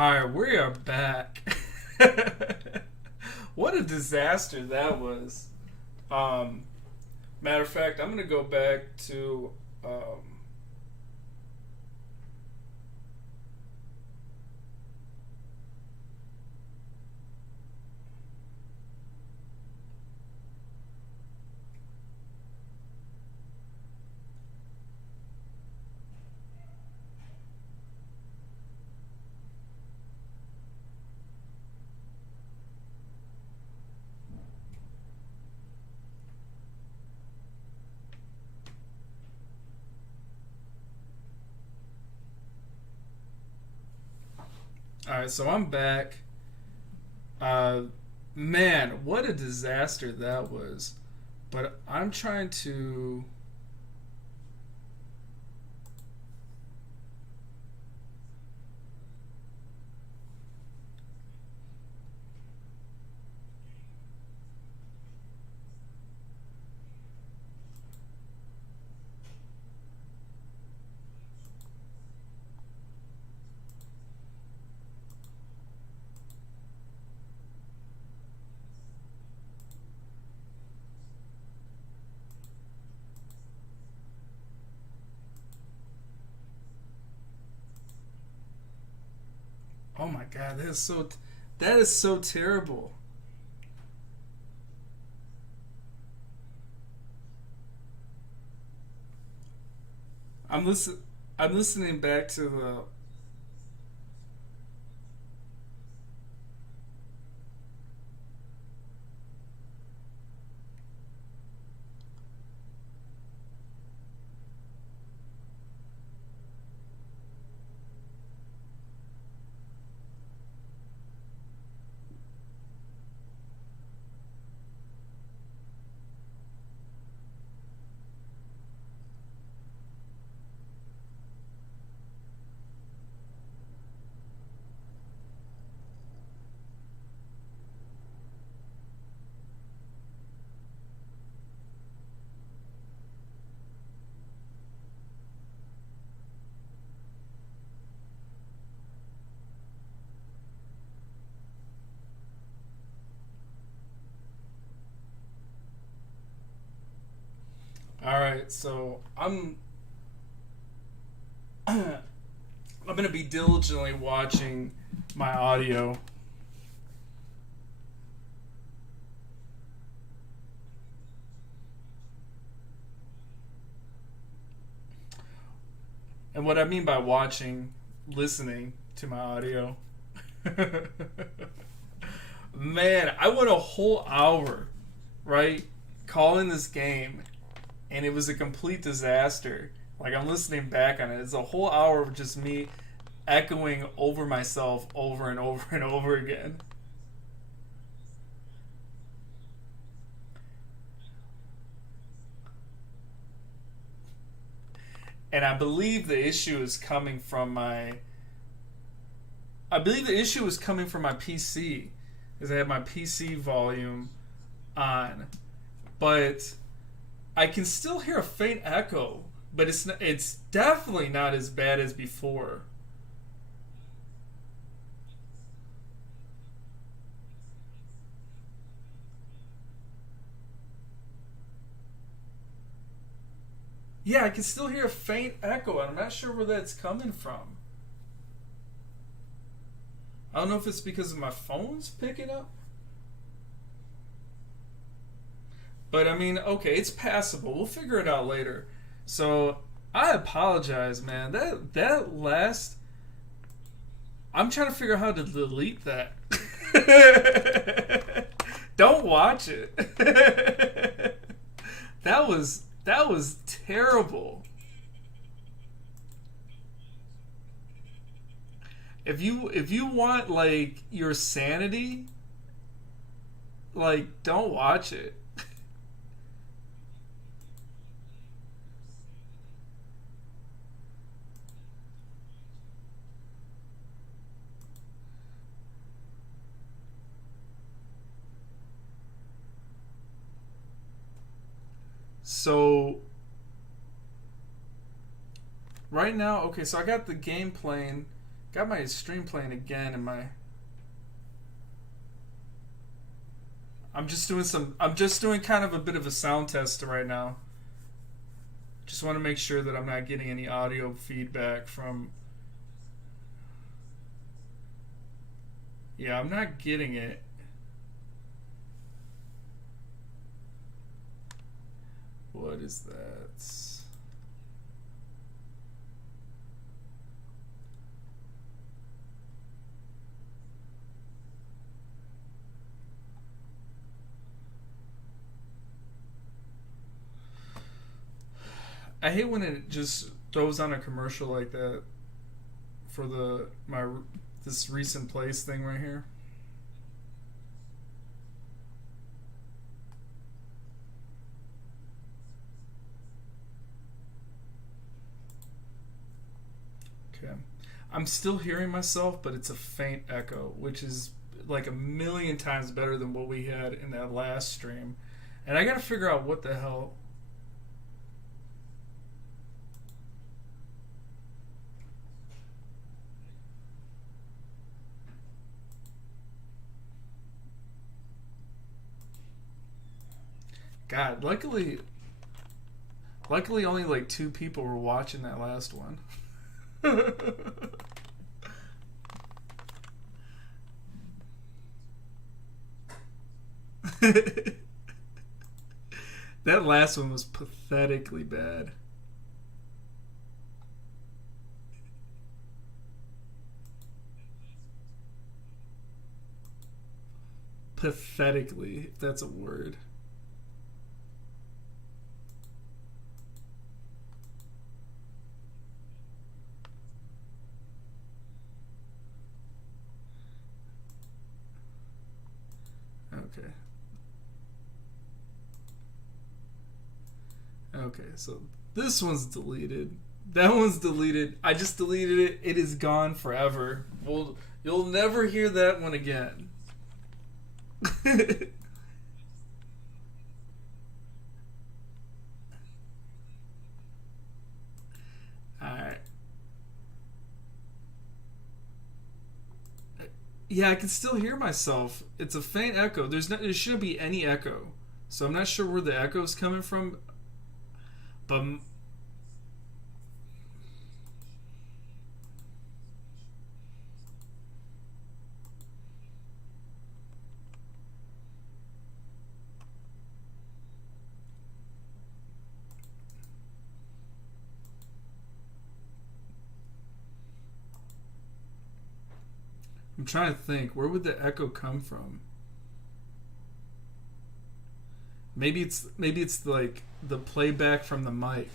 Alright, we are back. What a disaster that was. Um, Matter of fact, I'm gonna go back to alright, so I'm back. Uh Man, what a disaster that was. But I'm trying to Oh my god, that is so terrible. I'm listen I'm listening back to the Alright, so I'm gonna be diligently watching my audio. And what I mean by watching, listening to my audio. Man, I went a whole hour, right, calling this game, and it was a complete disaster. Like, I'm listening back on it. It's a whole hour of just me echoing over myself over and over and over again. And I believe the issue is coming from my PC, because I have my PC volume on, but I can still hear a faint echo. But it's definitely not as bad as before. Yeah, I can still hear a faint echo, and I'm not sure where that's coming from. I don't know if it's because of my phone's picking up, but I mean, okay, it's passable. We'll figure it out later. So I apologize, man. That last, I'm trying to figure out how to delete that. Don't watch it. That was terrible. If you want like your sanity, like don't watch it. So right now, okay, so I got the game playing Got my stream playing again and my I'm just doing kind of a bit of a sound test right now. Just want to make sure that I'm not getting any audio feedback from. Yeah, I'm not getting it. What is that? I hate when it just throws on a commercial like that for this recent plays thing right here. Okay. I'm still hearing myself, but it's a faint echo, which is like a million times better than what we had in that last stream. And I gotta figure out what the hell. God, luckily only like 2 people were watching that last one. That last one was pathetically bad. Pathetically, if that's a word. Okay. Okay, so this one's deleted. That one's deleted. I just deleted it. It is gone forever. You'll never hear that one again. Alright. Yeah, I can still hear myself. It's a faint echo. There shouldn't be any echo. So I'm not sure where the echo's coming from. But I'm trying to think, where would the echo come from? Maybe it's like the playback from the mic.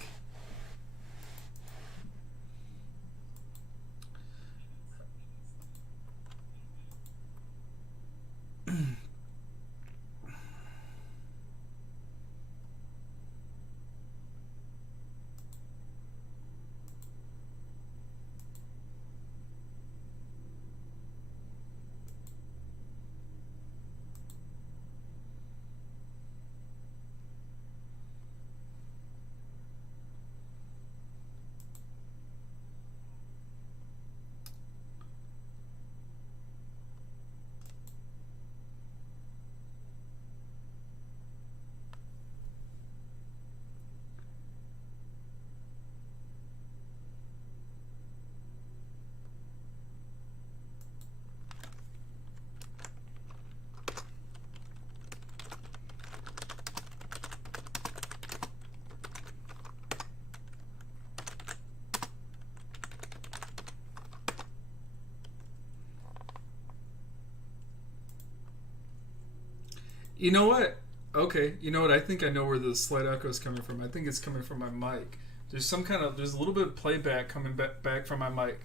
You know what? Okay, you know what? I think I know where the slight echo is coming from. I think it's coming from my mic. There's a little bit of playback coming back from my mic.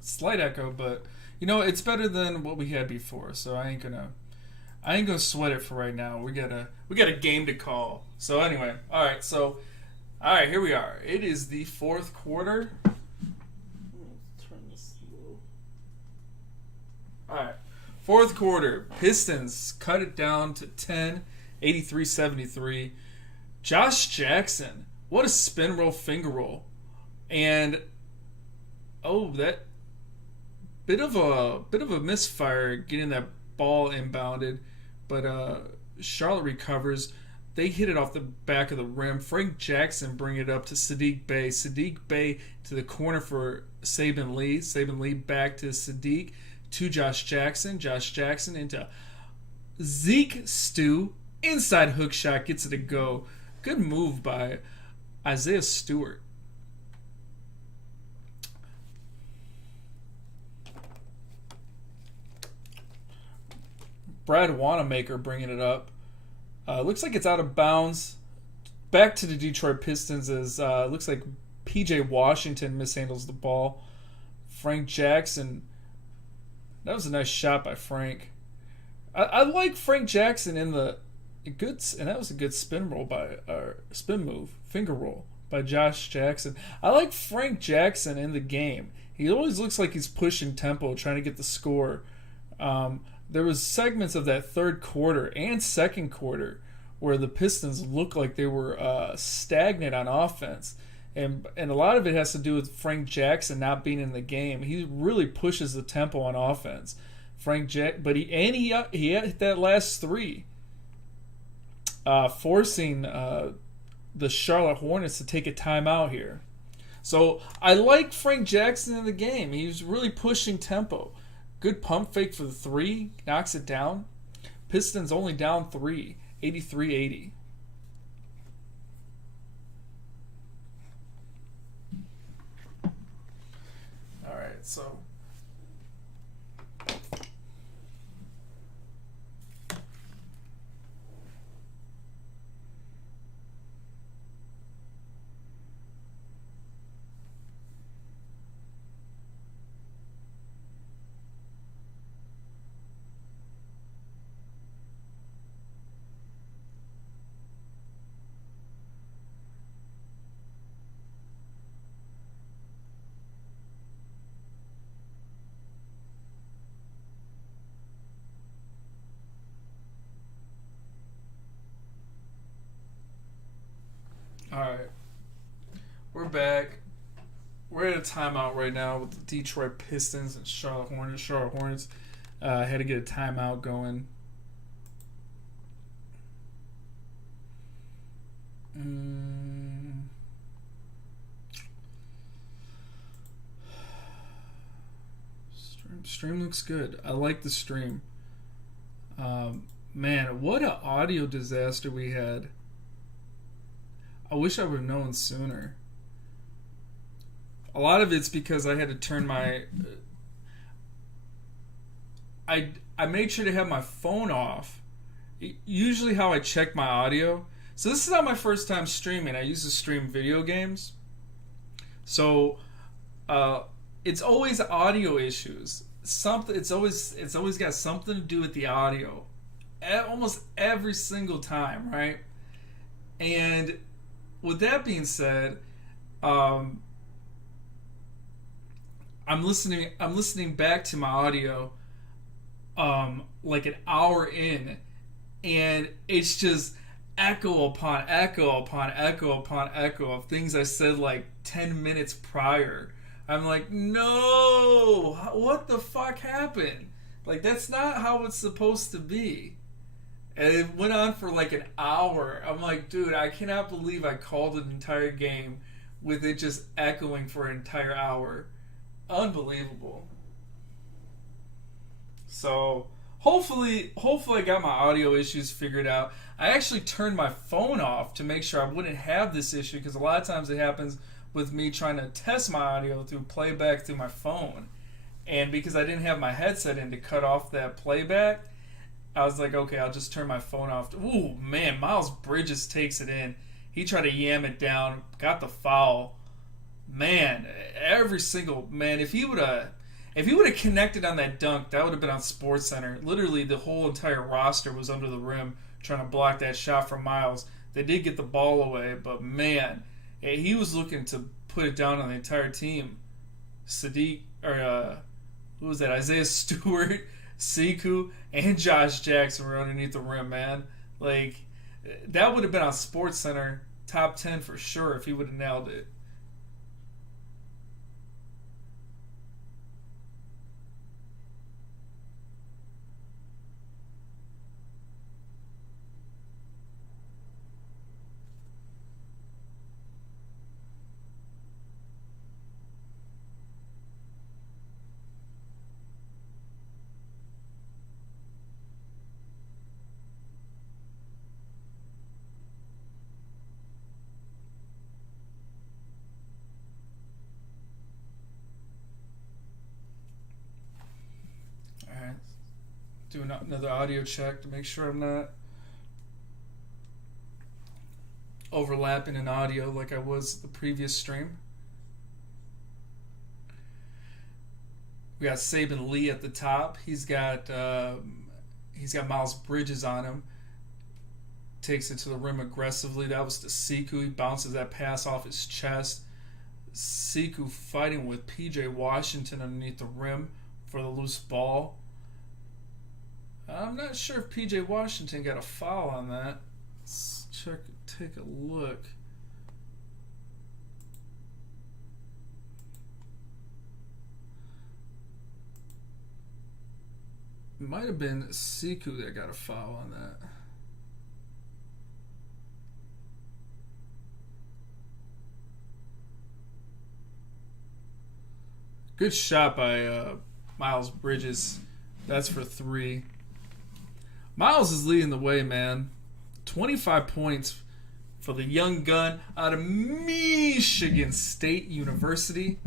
Slight echo, but you know, it's better than what we had before. So I ain't gonna sweat it for right now. We got a game to call. So anyway, all right, here we are. It is the fourth quarter. Alright. Fourth quarter. Pistons cut it down to 10, 83-73. Josh Jackson, what a spin roll finger roll. And that bit of a misfire getting that ball inbounded, but Charlotte recovers. They hit it off the back of the rim. Frank Jackson bring it up to Sadiq Bey. Sadiq Bey to the corner for Saban Lee. Saban Lee back to Sadiq, to Josh Jackson. Josh Jackson into Zeke Stew. Inside hook shot gets it to go. Good move by Isaiah Stewart. Brad Wanamaker bringing it up. Looks like it's out of bounds. Back to the Detroit Pistons as looks like PJ Washington mishandles the ball. Frank Jackson. That was a nice shot by Frank. I like Frank Jackson in the good, and that was a good spin move, finger roll by Josh Jackson. I like Frank Jackson in the game. He always looks like he's pushing tempo, trying to get the score. There was segments of that third quarter and second quarter where the Pistons looked like they were stagnant on offense. And a lot of it has to do with Frank Jackson not being in the game. He really pushes the tempo on offense. But he hit that last three, forcing the Charlotte Hornets to take a timeout here. So I like Frank Jackson in the game. He's really pushing tempo. Good pump fake for the three. Knocks it down. Pistons only down 3. 83-80. All right, so all right, we're back. We're at a timeout right now with the Detroit Pistons and Charlotte Hornets. Charlotte Hornets had to get a timeout going. Stream looks good. I like the stream. Man, what an audio disaster we had. I wish I would have known sooner. A lot of it's because I had to turn my... I made sure to have my phone off. Usually how I check my audio. So this is not my first time streaming. I used to stream video games. So it's always audio issues. It's always got something to do with the audio. Almost every single time, right? And with that being said, I'm listening back to my audio like an hour in, and it's just echo upon echo upon echo upon echo of things I said like 10 minutes prior. I'm like, no, what the fuck happened? Like, that's not how it's supposed to be. And it went on for like an hour. I'm like, dude, I cannot believe I called an entire game with it just echoing for an entire hour. Unbelievable. So hopefully I got my audio issues figured out. I actually turned my phone off to make sure I wouldn't have this issue, because a lot of times it happens with me trying to test my audio through playback through my phone. And because I didn't have my headset in to cut off that playback, I was like, okay, I'll just turn my phone off. Ooh, man, Miles Bridges takes it in. He tried to yam it down, got the foul. Man, if he would have connected on that dunk, that would have been on SportsCenter. Literally, the whole entire roster was under the rim trying to block that shot from Miles. They did get the ball away, but man, he was looking to put it down on the entire team. Who was that? Isaiah Stewart, Siku, and Josh Jackson were underneath the rim, man. Like, That would have been on Sports Center top 10 for sure if he would have nailed it. All right. Do another audio check to make sure I'm not overlapping in audio like I was the previous stream. We got Saban Lee at the top. He's got Miles Bridges on him. Takes it to the rim aggressively. That was to Siku. He bounces that pass off his chest. Siku fighting with PJ Washington underneath the rim for the loose ball. I'm not sure if PJ Washington got a foul on that. Let's take a look. It might have been Siku that got a foul on that. Good shot by Miles Bridges. That's for 3. Miles is leading the way, man. 25 points for the young gun out of Michigan State University.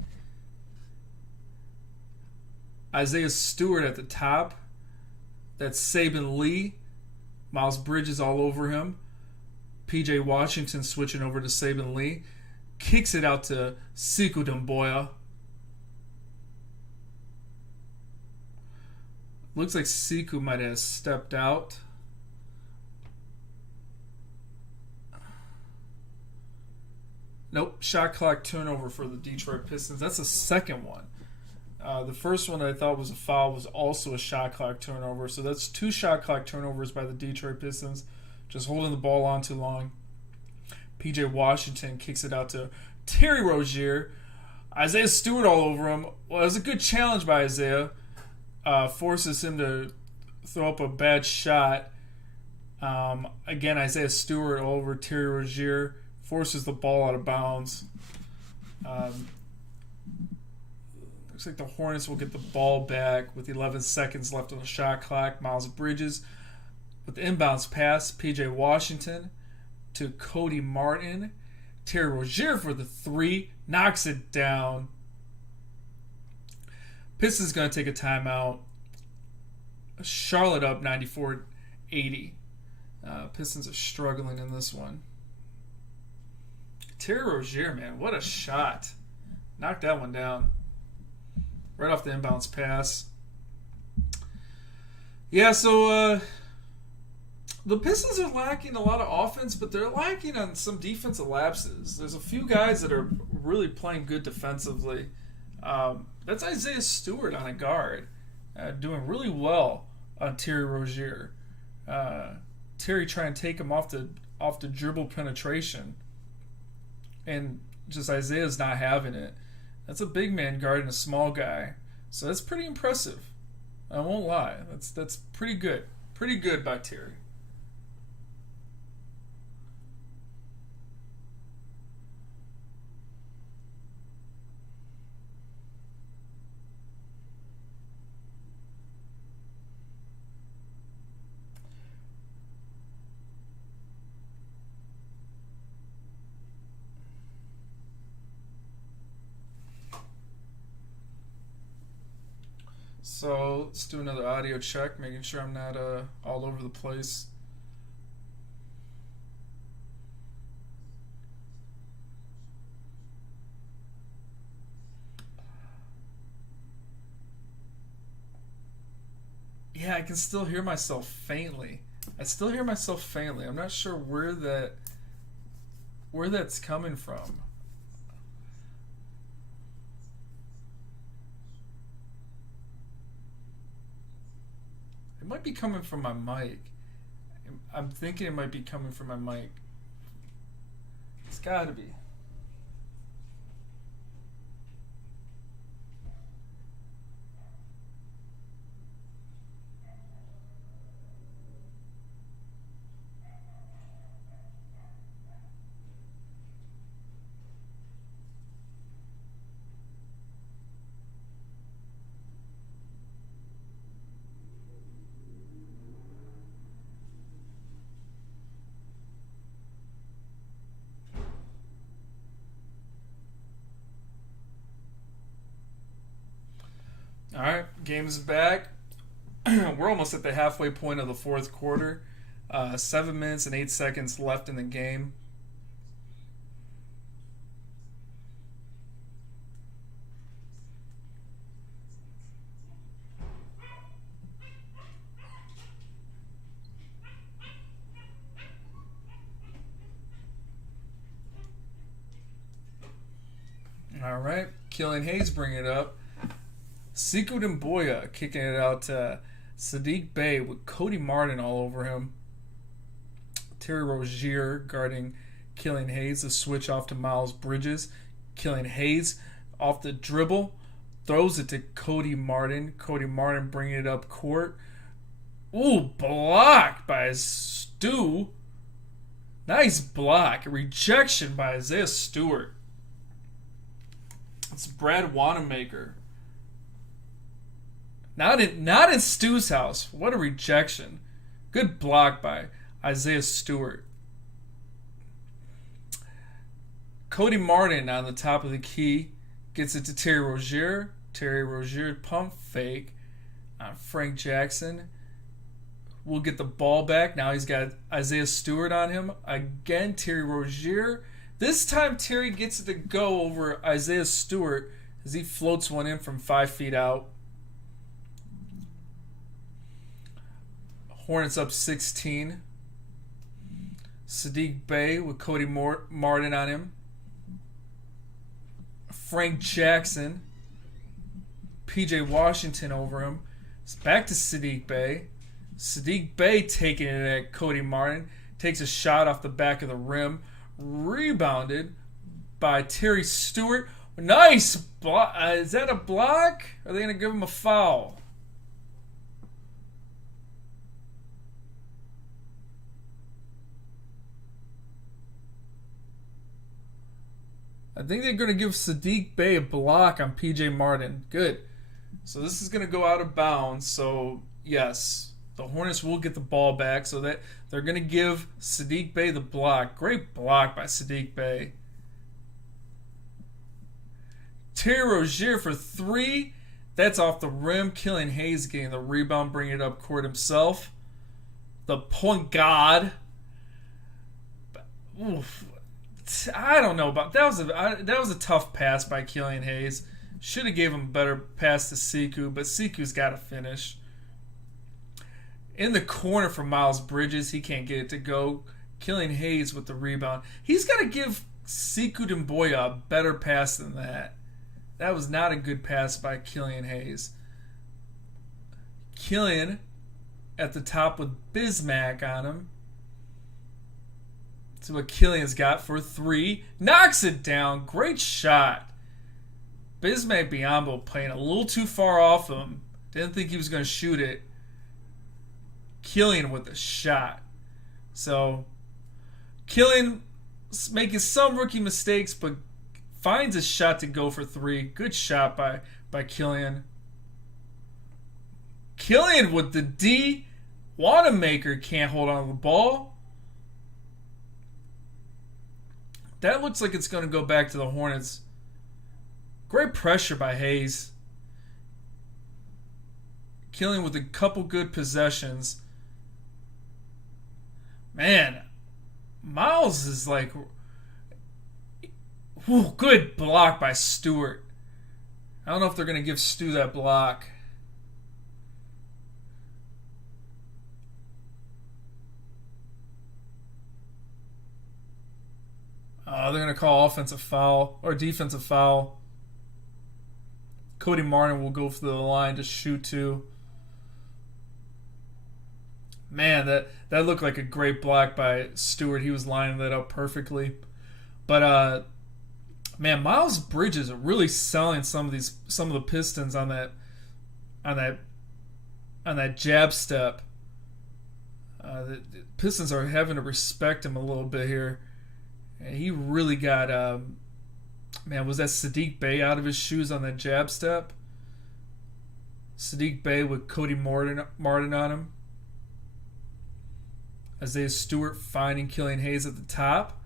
Isaiah Stewart at the top. That's Saban Lee. Miles Bridges all over him. PJ Washington switching over to Saban Lee. Kicks it out to Siku Demboya. Looks like Siku might have stepped out. Nope, shot clock turnover for the Detroit Pistons. That's the second one. The first one I thought was a foul was also a shot clock turnover. So that's 2 shot clock turnovers by the Detroit Pistons. Just holding the ball on too long. PJ Washington kicks it out to Terry Rozier. Isaiah Stewart all over him. Well, it was a good challenge by Isaiah. Forces him to throw up a bad shot. Again, Isaiah Stewart all over Terry Rozier. Forces the ball out of bounds. Looks like the Hornets will get the ball back with 11 seconds left on the shot clock. Miles Bridges with the inbounds pass. PJ Washington to Cody Martin. Terry Rozier for the 3. Knocks it down. Pistons going to take a timeout. Charlotte up 94-80. Pistons are struggling in this one. Terry Rozier, man, what a shot. Knocked that one down. Right off the inbounds pass. Yeah, so the Pistons are lacking a lot of offense, but they're lacking on some defensive lapses. There's a few guys that are really playing good defensively. That's Isaiah Stewart on a guard, doing really well on Terry Rozier. Terry trying to take him off the dribble penetration, and just Isaiah's not having it. That's a big man guarding a small guy, so that's pretty impressive. I won't lie. That's pretty good. Pretty good by Terry. So let's do another audio check, making sure I'm not all over the place. Yeah, I can still hear myself faintly. I'm not sure where that's coming from. It might be coming from my mic. I'm thinking it might be coming from my mic. It's got to be. All right, game's back. We're almost at the halfway point of the fourth quarter. 7 minutes and 8 seconds left in the game. All right, Killian Hayes bringing it up. Sekou Doumbouya kicking it out to Sadiq Bey with Cody Martin all over him. Terry Rozier guarding Killian Hayes. The switch off to Miles Bridges. Killian Hayes off the dribble. Throws it to Cody Martin. Cody Martin bringing it up court. Ooh, blocked by Stu. Nice block. A rejection by Isaiah Stewart. It's Brad Wanamaker. Not in Stu's house. What a rejection. Good block by Isaiah Stewart. Cody Martin on the top of the key. Gets it to Terry Rozier. Terry Rozier pump fake on Frank Jackson. Will get the ball back. Now he's got Isaiah Stewart on him. Again, Terry Rozier. This time Terry gets it to go over Isaiah Stewart as he floats one in from 5 feet out. Hornets up 16. Sadiq Bey with Cody Martin on him. Frank Jackson. PJ Washington over him. It's back to Sadiq Bey. Sadiq Bey taking it at Cody Martin. Takes a shot off the back of the rim. Rebounded by Terry Stewart. Nice block. Is that a block? Are they going to give him a foul? I think they're going to give Sadiq Bey a block on PJ Martin. Good. So this is going to go out of bounds. So, yes, the Hornets will get the ball back. So that they're going to give Sadiq Bey the block. Great block by Sadiq Bey. Terry Rozier for 3. That's off the rim. Killian Hayes getting the rebound, bringing it up court himself. The point guard. Oof. I don't know about that was a tough pass by Killian Hayes. Should have gave him a better pass to Sekou, but Sekou's got to finish. In the corner for Miles Bridges, he can't get it to go. Killian Hayes with the rebound. He's got to give Sekou Doumbouya a better pass than that. That was not a good pass by Killian Hayes. Killian at the top with Bismack on him. See what Killian's got for 3. Knocks it down. Great shot. Bismack Biyombo playing a little too far off him. Didn't think he was going to shoot it. Killian with the shot. So, Killian making some rookie mistakes, but finds a shot to go for 3. Good shot by Killian. Killian with the D. Wanamaker can't hold on to the ball. That looks like it's going to go back to the Hornets. Great pressure by Hayes. Killian with a couple good possessions. Man, Miles is like... Whew, good block by Stewart. I don't know if they're going to give Stu that block. They're going to call offensive foul or defensive foul. Cody Martin will go for the line to shoot 2. Man, that looked like a great block by Stewart. He was lining that up perfectly. But man, Miles Bridges are really selling some of the Pistons on that on that jab step. The Pistons are having to respect him a little bit here. And he really got man, was that Sadiq Bey out of his shoes on that jab step? Sadiq Bey with Cody Martin on him. Isaiah Stewart finding Killian Hayes at the top.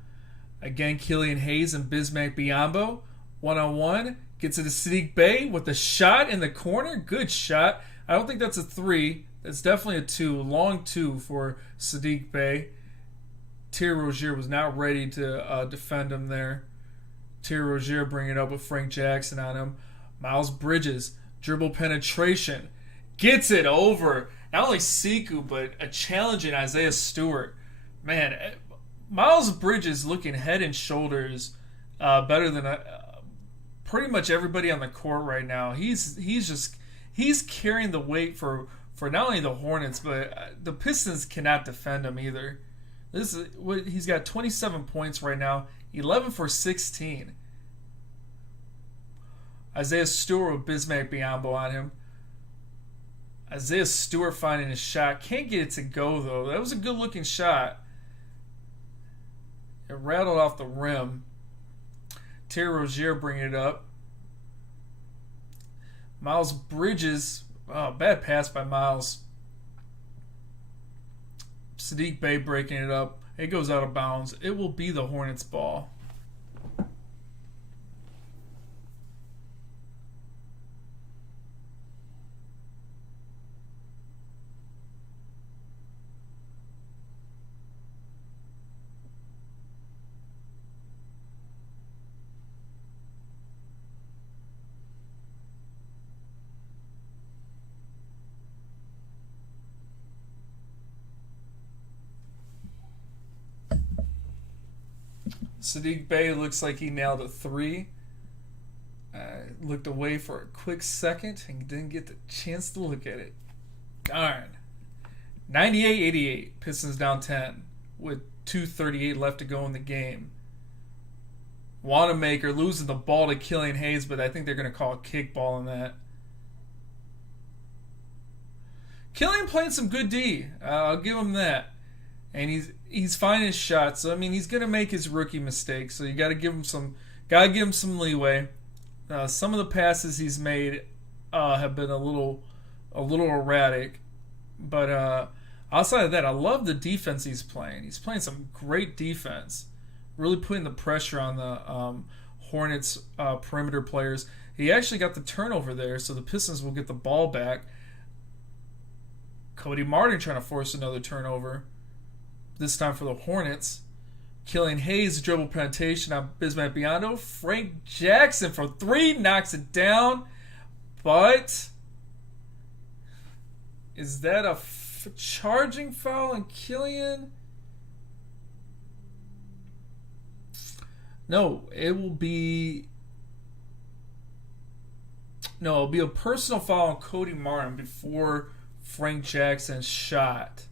Again, Killian Hayes and Bismack Biyombo. One-on-one. Gets it to Sadiq Bey with a shot in the corner. Good shot. I don't think that's a 3. That's definitely a 2. Long 2 for Sadiq Bey. Thierry Rozier was not ready to defend him there. Thierry Rozier bringing it up with Frank Jackson on him. Miles Bridges. Dribble penetration. Gets it over. Not only Siku, but a challenging Isaiah Stewart. Man, Miles Bridges looking head and shoulders better than pretty much everybody on the court right now. He's carrying the weight for not only the Hornets, but the Pistons cannot defend him either. He's got 27 points right now, 11 for 16. Isaiah Stewart with Bismack Biyombo on him. Isaiah Stewart finding his shot. Can't get it to go, though. That was a good-looking shot. It rattled off the rim. Thierry Rozier bringing it up. Miles Bridges. Oh, bad pass by Miles. Sadiq Bey breaking it up. It goes out of bounds. It will be the Hornets' ball. Sadiq Bey looks like he nailed a 3. Looked away for a quick second and didn't get the chance to look at it. Darn. 98-88. Pistons down 10 with 2:38 left to go in the game. Wanamaker losing the ball to Killian Hayes, but I think they're going to call a kickball on that. Killian playing some good D. I'll give him that. And he's finding his shots. So I mean, he's gonna make his rookie mistakes. So you got to give him some leeway. Some of the passes he's made have been a little erratic, but outside of that, I love the defense he's playing. He's playing some great defense, really putting the pressure on the Hornets perimeter players. He actually got the turnover there, so the Pistons will get the ball back. Cody Martin trying to force another turnover. This time for the Hornets. Killian Hayes, dribble penetration on Bismack Biyombo. Frank Jackson for 3, knocks it down. But is that a charging foul on Killian? No, it'll be a personal foul on Cody Martin before Frank Jackson's shot.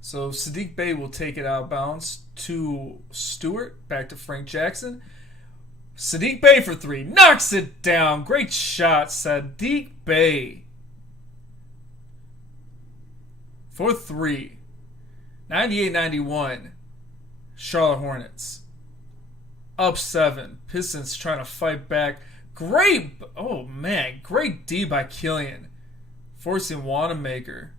So Sadiq Bey will take it out of bounds to Stewart. Back to Frank Jackson. Sadiq Bey for 3. Knocks it down. Great shot, Sadiq Bey. For 3. 98-91. Charlotte Hornets. Up 7. Pistons trying to fight back. Great D by Killian. Forcing Wanamaker.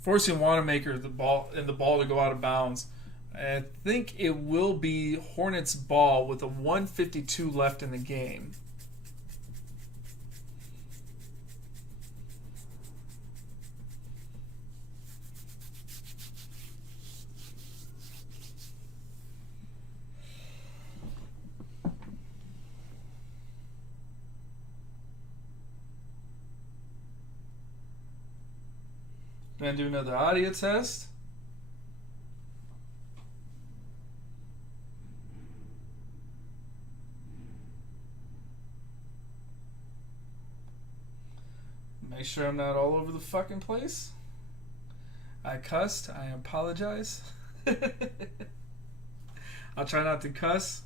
Forcing Wanamaker the ball to go out of bounds. I think it will be Hornets ball with a 1:52 left in the game. Gonna do another audio test. Make sure I'm not all over the fucking place. I cussed. I apologize. I'll try not to cuss.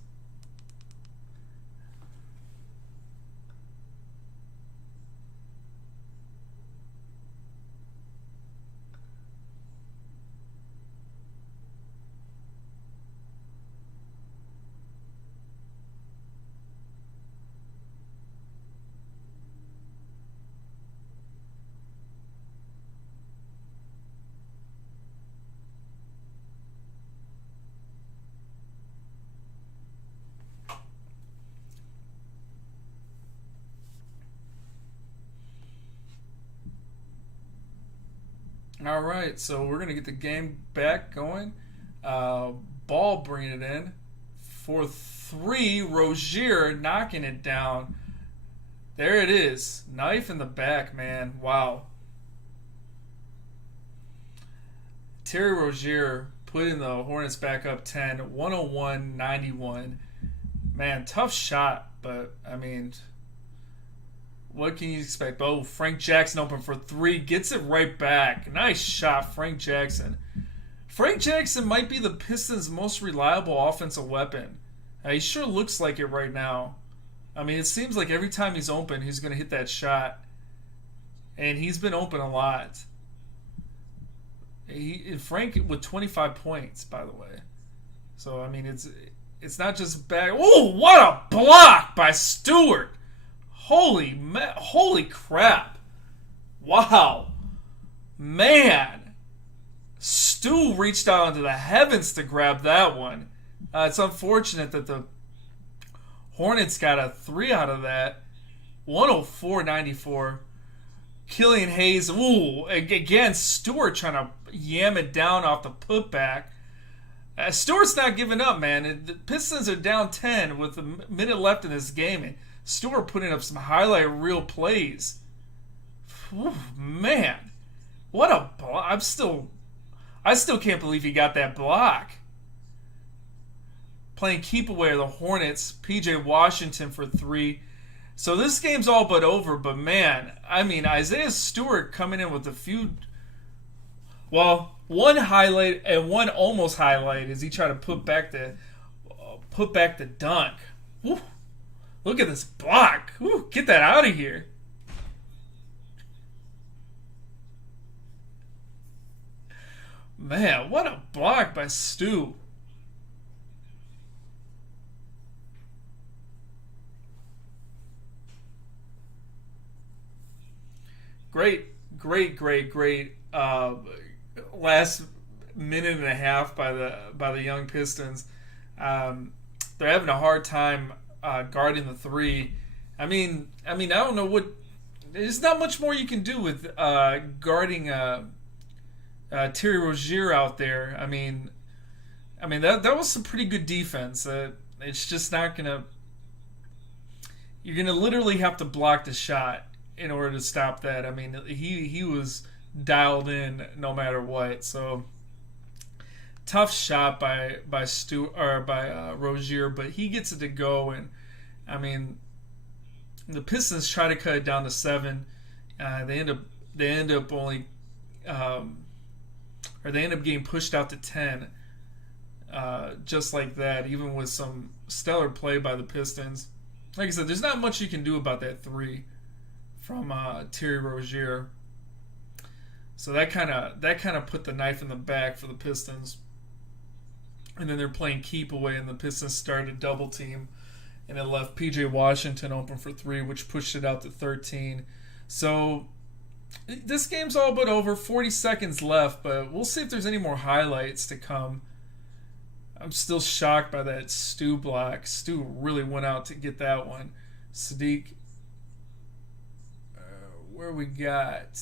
All right, so we're going to get the game back going. Ball bringing it in. For three, Rozier knocking it down. There it is. Knife in the back, man. Wow. Terry Rozier putting the Hornets back up 10, 101-91. Man, tough shot, but, I mean, what can you expect? Oh, Frank Jackson open for three. Gets it right back. Nice shot, Frank Jackson. Frank Jackson might be the Pistons' most reliable offensive weapon. He sure looks like it right now. I mean, it seems like every time he's open, he's going to hit that shot. And he's been open a lot. Frank with 25 points, by the way. So, I mean, it's not just back. Oh, what a block by Stewart. Holy crap. Wow. Man. Stu reached out into the heavens to grab that one. It's unfortunate that the Hornets got a 3 out of that. 104-94. Killian Hayes. Ooh, again, Stewart trying to yam it down off the putback. Stewart's not giving up, man. The Pistons are down 10 with a minute left in this game. And Stewart putting up some highlight reel plays. Ooh, man. What a block. I still can't believe he got that block. Playing keep away are the Hornets. PJ Washington for 3. So this game's all but over, but man, I mean, Isaiah Stewart coming in with a few... Well, one highlight and one almost highlight as he tried to put back the dunk. Woo. Look at this block. Woo. Get that out of here. Man, what a block by Stu. Great last minute and a half by the young Pistons. They're having a hard time guarding the 3. I mean, I don't know what. There's not much more you can do with guarding Terry Rozier out there. I mean that was some pretty good defense. It's just not gonna. You're gonna literally have to block the shot in order to stop that. I mean, he was dialed in no matter what. So tough shot by Stu or by Rozier, but he gets it to go. And I mean, the Pistons try to cut it down to 7. They end up only, or they end up getting pushed out to 10. Just like that, even with some stellar play by the Pistons. Like I said, there's not much you can do about that 3 from Terry Rozier. So that kind of put the knife in the back for the Pistons. And then they're playing keep away, and the Pistons started a double team, and it left PJ Washington open for 3, which pushed it out to 13. So this game's all but over. 40 seconds left, but we'll see if there's any more highlights to come. I'm still shocked by that Stu block. Stu really went out to get that one. Sadiq. Where we got?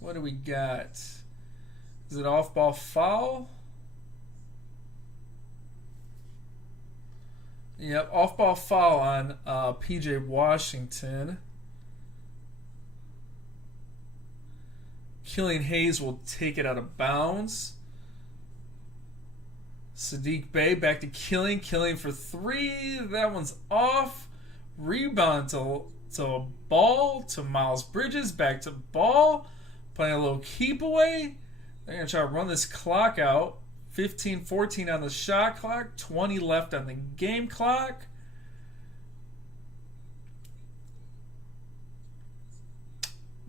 What do we got? Is it off-ball foul? Yep, off-ball foul on PJ Washington. Killian Hayes will take it out of bounds. Sadiq Bey back to Killian. Killian for 3. That one's off. Rebound to So Ball to Miles Bridges, back to Ball, playing a little keep away. They're going to try to run this clock out. 15-14 on the shot clock, 20 left on the game clock.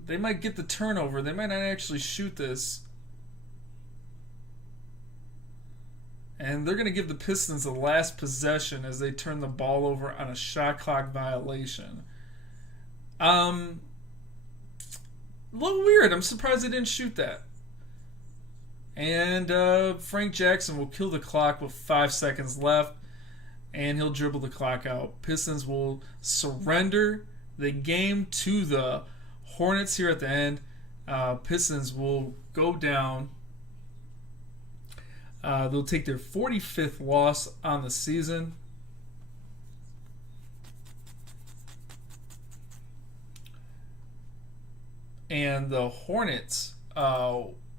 They might get the turnover. They might not actually shoot this. And they're going to give the Pistons the last possession as they turn the ball over on a shot clock violation. A little weird. I'm surprised they didn't shoot that. And Frank Jackson will kill the clock with 5 seconds left. And he'll dribble the clock out. Pistons will surrender the game to the Hornets here at the end. Pistons will go down. They'll take their 45th loss on the season. And the Hornets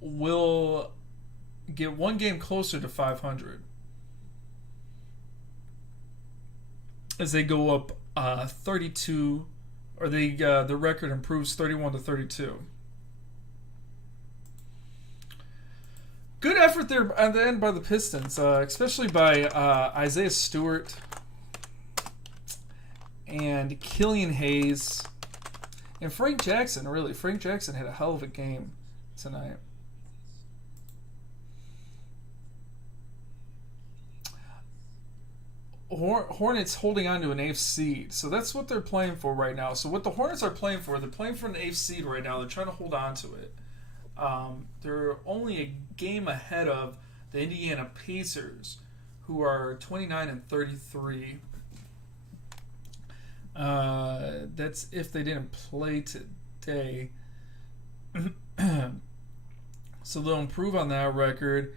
will get one game closer to 500 as they go up 32, or the record improves 31-32. Good effort there at the end by the Pistons, especially by Isaiah Stewart and Killian Hayes and Frank Jackson. Really, Frank Jackson had a hell of a game tonight. Hornets holding on to an 8th seed. So that's what they're playing for right now. So what the Hornets are playing for, they're playing for an 8th seed right now. They're trying to hold on to it. They're only a game ahead of the Indiana Pacers, who are 29-33. That's if they didn't play today. So they'll improve on that record.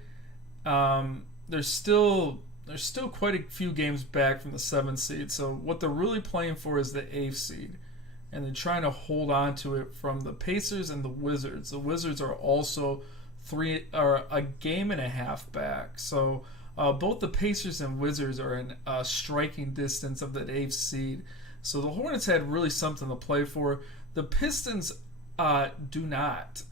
There's still quite a few games back from the 7th seed. So what they're really playing for is the 8th seed. And they're trying to hold on to it from the Pacers and the Wizards. The Wizards are also a game and a half back. So both the Pacers and Wizards are in striking distance of that 8th seed. So the Hornets had really something to play for. The Pistons do not.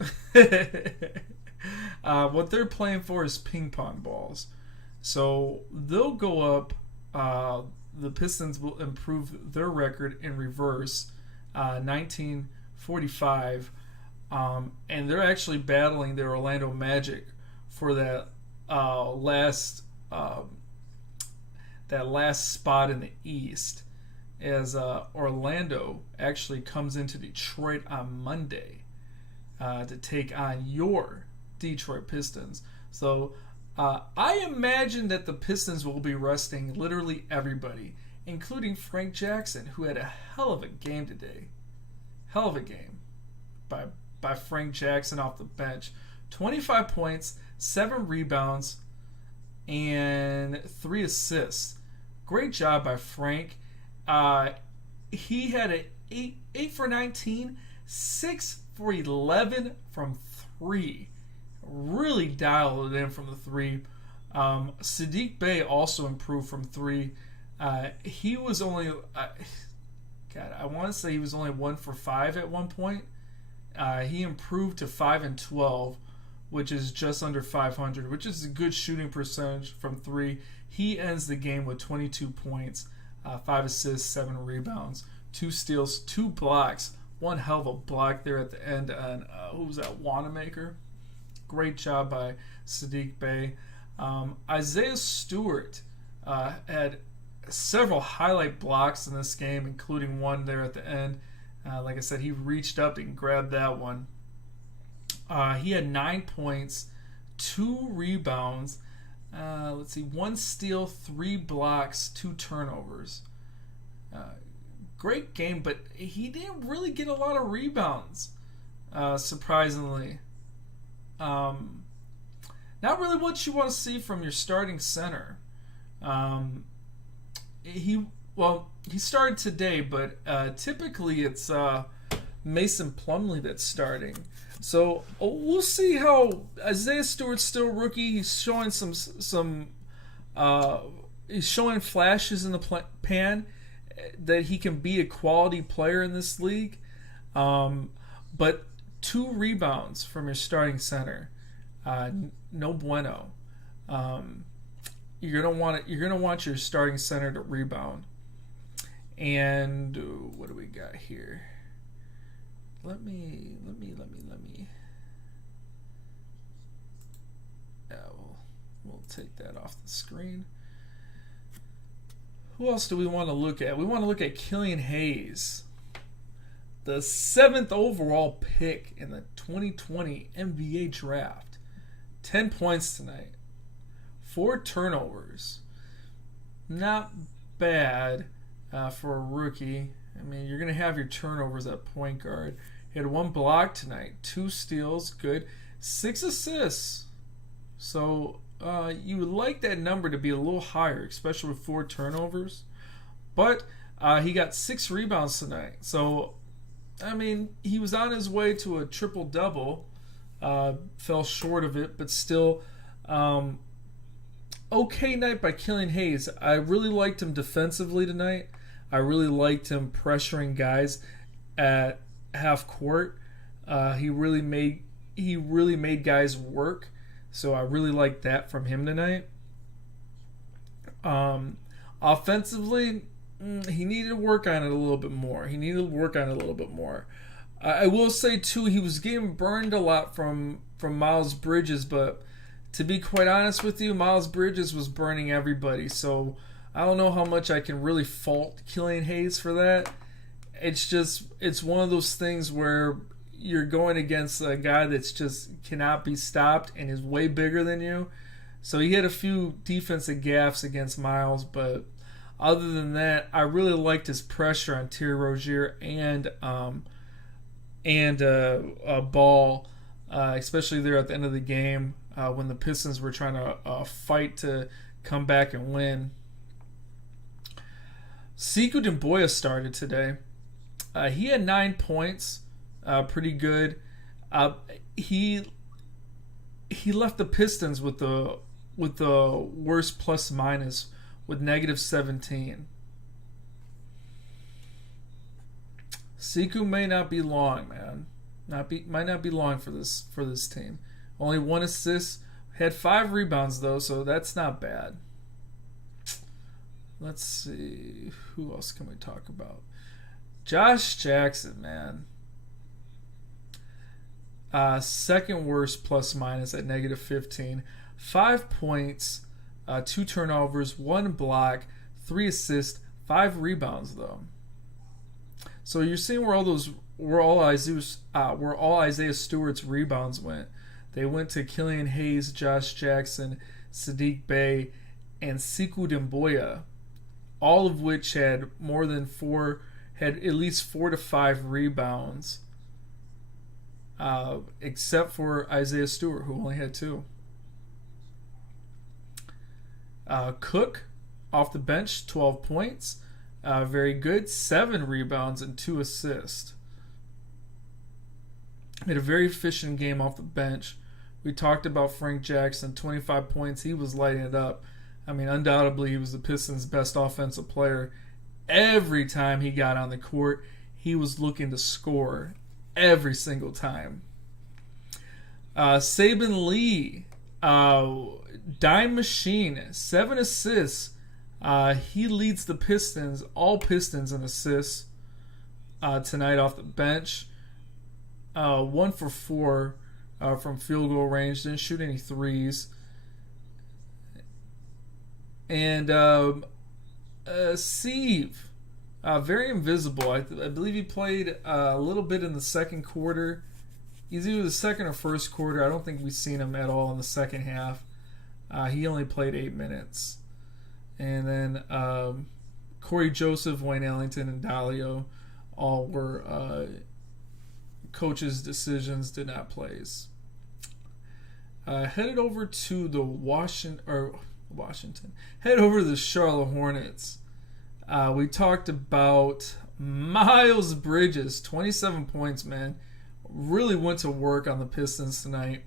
What they're playing for is ping pong balls. So they'll go up. The Pistons will improve their record in reverse. 1945, and they're actually battling the Orlando Magic for that last spot in the East, as Orlando actually comes into Detroit on Monday to take on your Detroit Pistons. So I imagine that the Pistons will be resting literally everybody, including Frank Jackson, who had a hell of a game today. Hell of a game by Frank Jackson off the bench. 25 points, 7 rebounds, and 3 assists. Great job by Frank. He had an 8 for 19, 6 for 11 from 3. Really dialed it in from the 3. Saddiq Bey also improved from 3. He was only, I want to say he was only 1 for 5 at one point. He improved to 5 and 12, which is just under 500, which is a good shooting percentage from 3. He ends the game with 22 points, 5 assists, 7 rebounds, 2 steals, 2 blocks. One hell of a block there at the end on, who was that, Wanamaker? Great job by Saddiq Bey. Isaiah Stewart had several highlight blocks in this game, including one there at the end. Like I said, he reached up and grabbed that one. He had 9 points, 2 rebounds, 1 steal, 3 blocks, 2 turnovers. Great game, but he didn't really get a lot of rebounds, surprisingly. Not really what you want to see from your starting center. He started today, but typically it's Mason Plumlee that's starting. So we'll see how Isaiah Stewart's still rookie. He's showing he's showing flashes in the pan. that he can be a quality player in this league. But 2 rebounds from your starting center, no bueno. You're gonna want your starting center to rebound. And what do we got here? Let me. We'll take that off the screen. Who else do we want to look at? We want to look at Killian Hayes, the 7th overall pick in the 2020 NBA draft. 10 points tonight. 4 turnovers. Not bad for a rookie. I mean, you're going to have your turnovers at point guard. He had 1 block tonight. 2 steals. Good. 6 assists. So you would like that number to be a little higher, especially with 4 turnovers. But he got 6 rebounds tonight. So, I mean, he was on his way to a triple-double. Fell short of it, but still okay night by Killian Hayes. I really liked him defensively tonight. I really liked him pressuring guys at half court. He really made guys work. So I really liked that from him tonight. Offensively, he needed to work on it a little bit more. I will say, too, he was getting burned a lot from Miles Bridges, but to be quite honest with you, Miles Bridges was burning everybody. So I don't know how much I can really fault Killian Hayes for that. It's one of those things where you're going against a guy that's just cannot be stopped and is way bigger than you. So he had a few defensive gaffes against Miles, but other than that, I really liked his pressure on Terry Rozier and Ball, especially there at the end of the game when the Pistons were trying to fight to come back and win. Sekou Doumbouya started today. He had 9 points. Pretty good. He left the Pistons with the worst plus minus with -17. Sekou may not be long, man. Might not be long for this team. Only 1 assist. Had 5 rebounds though, so that's not bad. Let's see, who else can we talk about? Josh Jackson, man. Second worst plus minus at -15. 5 points, 2 turnovers, 1 block, 3 assists, 5 rebounds though. So you're seeing where all Isaiah Stewart's rebounds went. They went to Killian Hayes, Josh Jackson, Saddiq Bey, and Sekou Doumbouya, all of which had at least 4 to 5 rebounds. Except for Isaiah Stewart, who only had 2. Cook, off the bench, 12 points. Very good. 7 rebounds and 2 assists. Had a very efficient game off the bench. We talked about Frank Jackson, 25 points. He was lighting it up. I mean, undoubtedly, he was the Pistons' best offensive player. Every time he got on the court, he was looking to score. Every single time. Saban Lee, dime machine, 7 assists. He leads the Pistons, all Pistons in assists tonight off the bench. 1 for 4 from field goal range. Didn't shoot any threes. And Steve, very invisible. I believe he played a little bit in the second quarter. He's either the second or first quarter. I don't think we've seen him at all in the second half. He only played 8 minutes. And then Corey Joseph, Wayne Ellington, and Dalio all were coaches' decisions, did not plays. Headed over to the Washington. Head over to the Charlotte Hornets. We talked about Miles Bridges, 27 points, man. Really went to work on the Pistons tonight.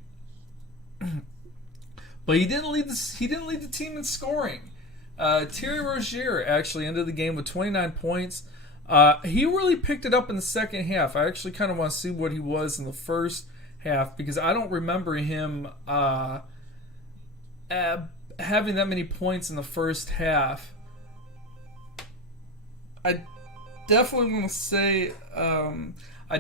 But he didn't lead the team in scoring. Terry Rozier actually ended the game with 29 points. He really picked it up in the second half. I actually kind of want to see what he was in the first half because I don't remember him having that many points in the first half. I definitely want to say. I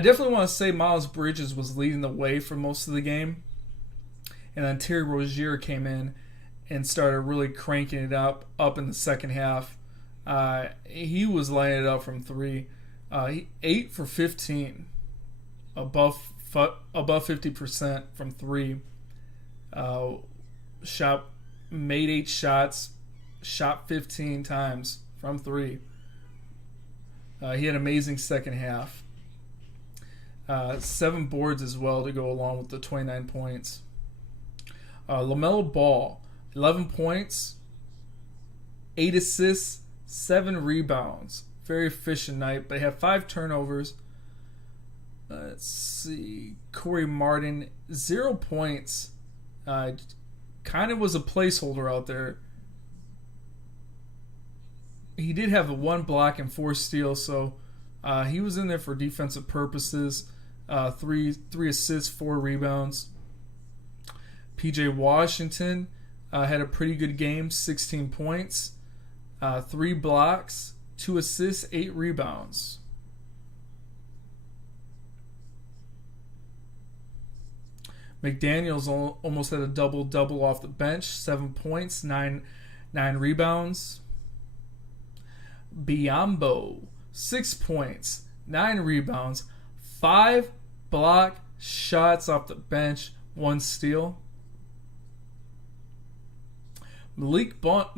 definitely want to say Miles Bridges was leading the way for most of the game, and then Terry Rozier came in and started really cranking it up in the second half. He was lighting it up from three. 8 for 15, above 50% from three. Made 8 shots, shot 15 times from three. He had an amazing second half. 7 boards as well to go along with the 29 points. LaMelo Ball, 11 points, 8 assists, 7 rebounds. Very efficient night, but he had 5 turnovers. Let's see. Corey Martin, 0 points. Kind of was a placeholder out there. He did have a 1 block and 4 steals, so he was in there for defensive purposes. 3 assists, 4 rebounds. PJ Washington had a pretty good game, 16 points, 3 blocks, 2 assists, 8 rebounds. McDaniels almost had a double-double off the bench, 7 points, 9 rebounds. Biyombo, 6 points, 9 rebounds, 5 block shots off the bench, 1 steal. Malik Monk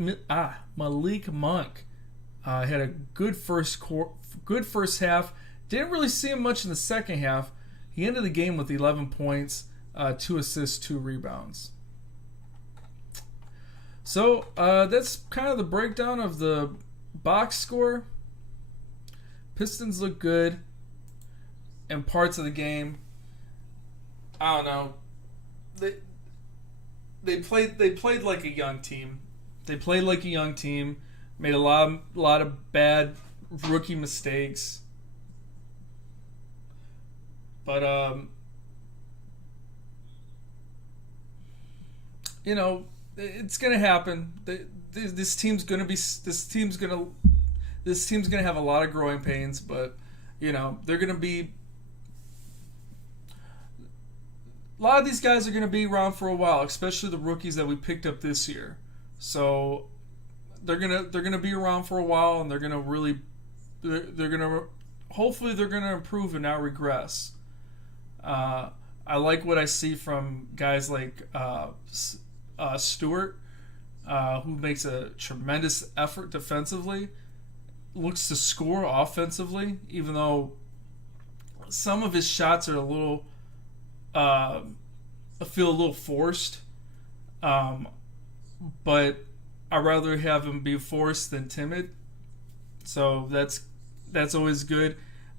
had a good first half. Didn't really see him much in the second half. He ended the game with 11 points, 2 assists, 2 rebounds. So that's kind of the breakdown of the box score. Pistons look good in parts of the game. I don't know. They played like a young team. Made a lot of bad rookie mistakes. But it's gonna happen. This team's gonna have a lot of growing pains, but they're gonna be. A lot of these guys are going to be around for a while, especially the rookies that we picked up this year. So they're gonna be around for a while, and hopefully they're gonna improve and not regress. I like what I see from guys like Stewart, who makes a tremendous effort defensively, looks to score offensively, even though some of his shots are a little. I feel a little forced, but I'd rather have him be forced than timid. So that's always good.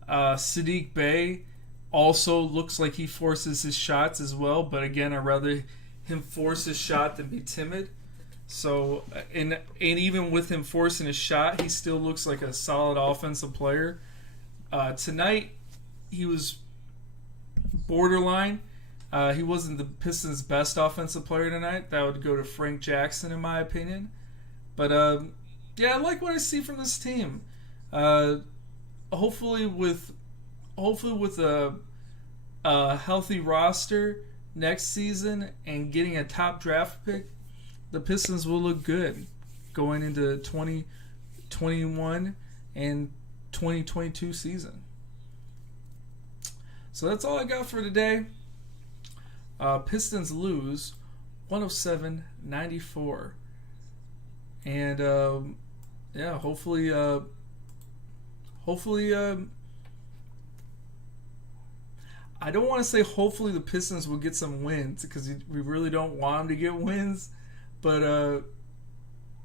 Sadiq Bey also looks like he forces his shots as well, but again, I'd rather him force his shot than be timid. So and even with him forcing his shot, he still looks like a solid offensive player. Tonight, he was borderline. He wasn't the Pistons' best offensive player tonight. That would go to Frank Jackson, in my opinion. But I like what I see from this team. Hopefully with a healthy roster next season and getting a top draft pick, the Pistons will look good going into 2021 and 2022 season. So that's all I got for today. Pistons lose 107-94. And hopefully I don't want to say hopefully the Pistons will get some wins, because we really don't want them to get wins, but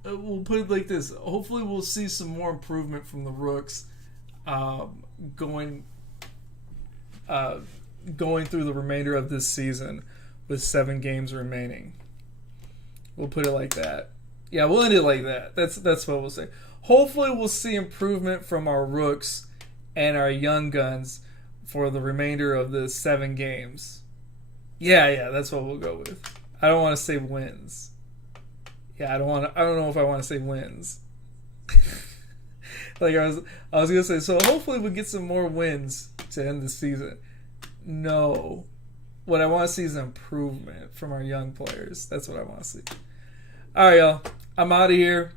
we'll put it like this: hopefully we'll see some more improvement from the Rooks going through the remainder of this season, with 7 games remaining. We'll put it like that. Yeah, we'll end it like that. That's what we'll say. Hopefully we'll see improvement from our rooks and our young guns for the remainder of the 7 games. Yeah, that's what we'll go with. I don't want to say wins. Yeah, I don't know if I want to say wins. Like I was gonna say, so hopefully we get some more wins to end the season. No. What I want to see is improvement from our young players. That's what I want to see. Alright, y'all. I'm out of here.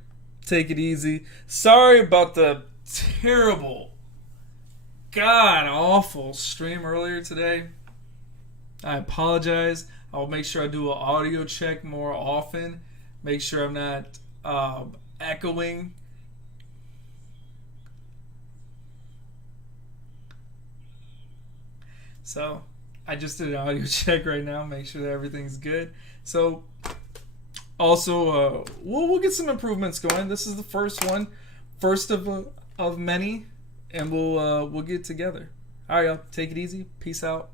Take it easy. Sorry about the terrible, god-awful stream earlier today. I apologize. I'll make sure I do an audio check more often. Make sure I'm not echoing. So, I just did an audio check right now. Make sure that everything's good. So, also, we'll get some improvements going. This is the first one. First of many. And we'll get together. All right, y'all. Take it easy. Peace out.